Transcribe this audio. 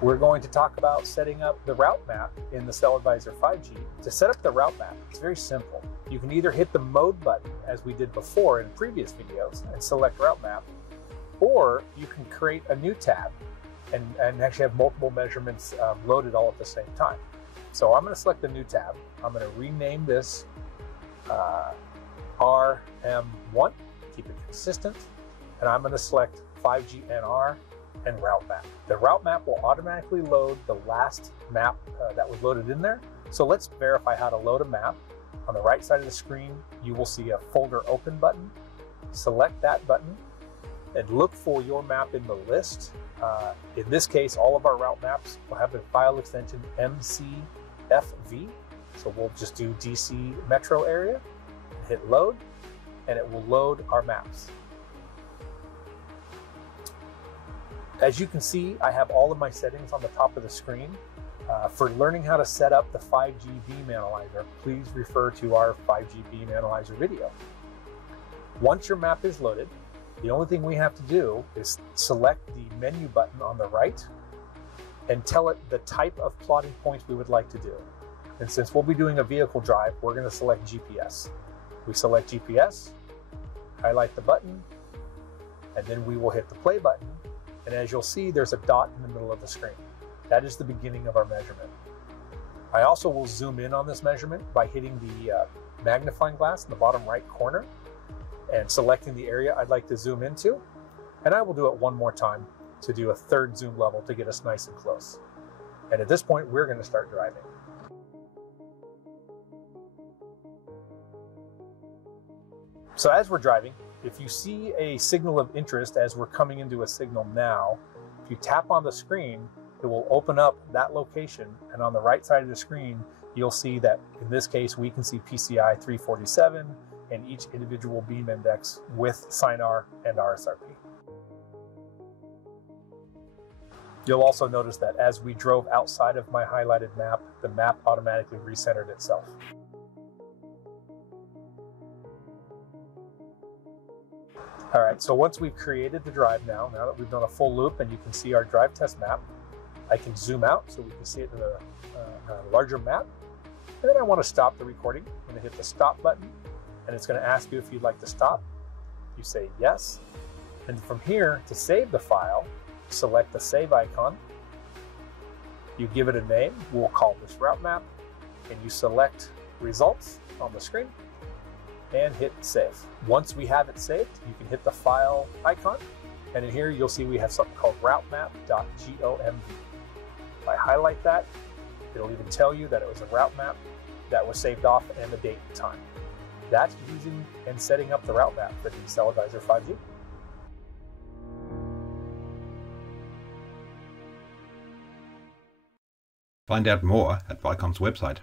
We're going to talk about setting up the route map in the CellAdvisor 5G. To set up the route map, it's very simple. You can either hit the mode button, as we did before in previous videos, and select route map, or you can create a new tab and actually have multiple measurements loaded all at the same time. So I'm going to select the new tab. I'm going to rename this RM1, keep it consistent, and I'm going to select 5G NR and route map. The route map will automatically load the last map that was loaded in there. So let's verify how to load a map. On the right side of the screen, you will see a folder open button. Select that button and look for your map in the list. In this case, all of our route maps will have the file extension MCFV. So we'll just do DC metro area, hit load, and it will load our maps. As you can see, I have all of my settings on the top of the screen. For learning how to set up the 5G beam analyzer, please refer to our 5G beam analyzer video. Once your map is loaded, the only thing we have to do is select the menu button on the right and tell it the type of plotting points we would like to do. And since we'll be doing a vehicle drive, we're going to select GPS. We select GPS, highlight the button, and then we will hit the play button. And as you'll see, there's a dot in the middle of the screen. That is the beginning of our measurement. I also will zoom in on this measurement by hitting the magnifying glass in the bottom right corner and selecting the area I'd like to zoom into. And I will do it one more time to do a third zoom level to get us nice and close. And at this point, we're going to start driving. So as we're driving, if you see a signal of interest as we're coming into a signal now, if you tap on the screen, it will open up that location. And on the right side of the screen, you'll see that in this case, we can see PCI 347 and each individual beam index with SINAR and RSRP. You'll also notice that as we drove outside of my highlighted map, the map automatically recentered itself. All right, so once we've created the drive now that we've done a full loop and you can see our drive test map, I can zoom out so we can see it in a larger map. And then I want to stop the recording. I'm going to hit the stop button, and it's going to ask you if you'd like to stop. You say yes. And from here, to save the file, select the save icon. You give it a name. We'll call this route map. And you select results on the screen and hit save. Once we have it saved, you can hit the file icon, and in here you'll see we have something called routemap.gomv. If I highlight that, it'll even tell you that it was a route map that was saved off and the date and time. That's using and setting up the route map for the CellAdvisor 5G. Find out more at Vicom's website.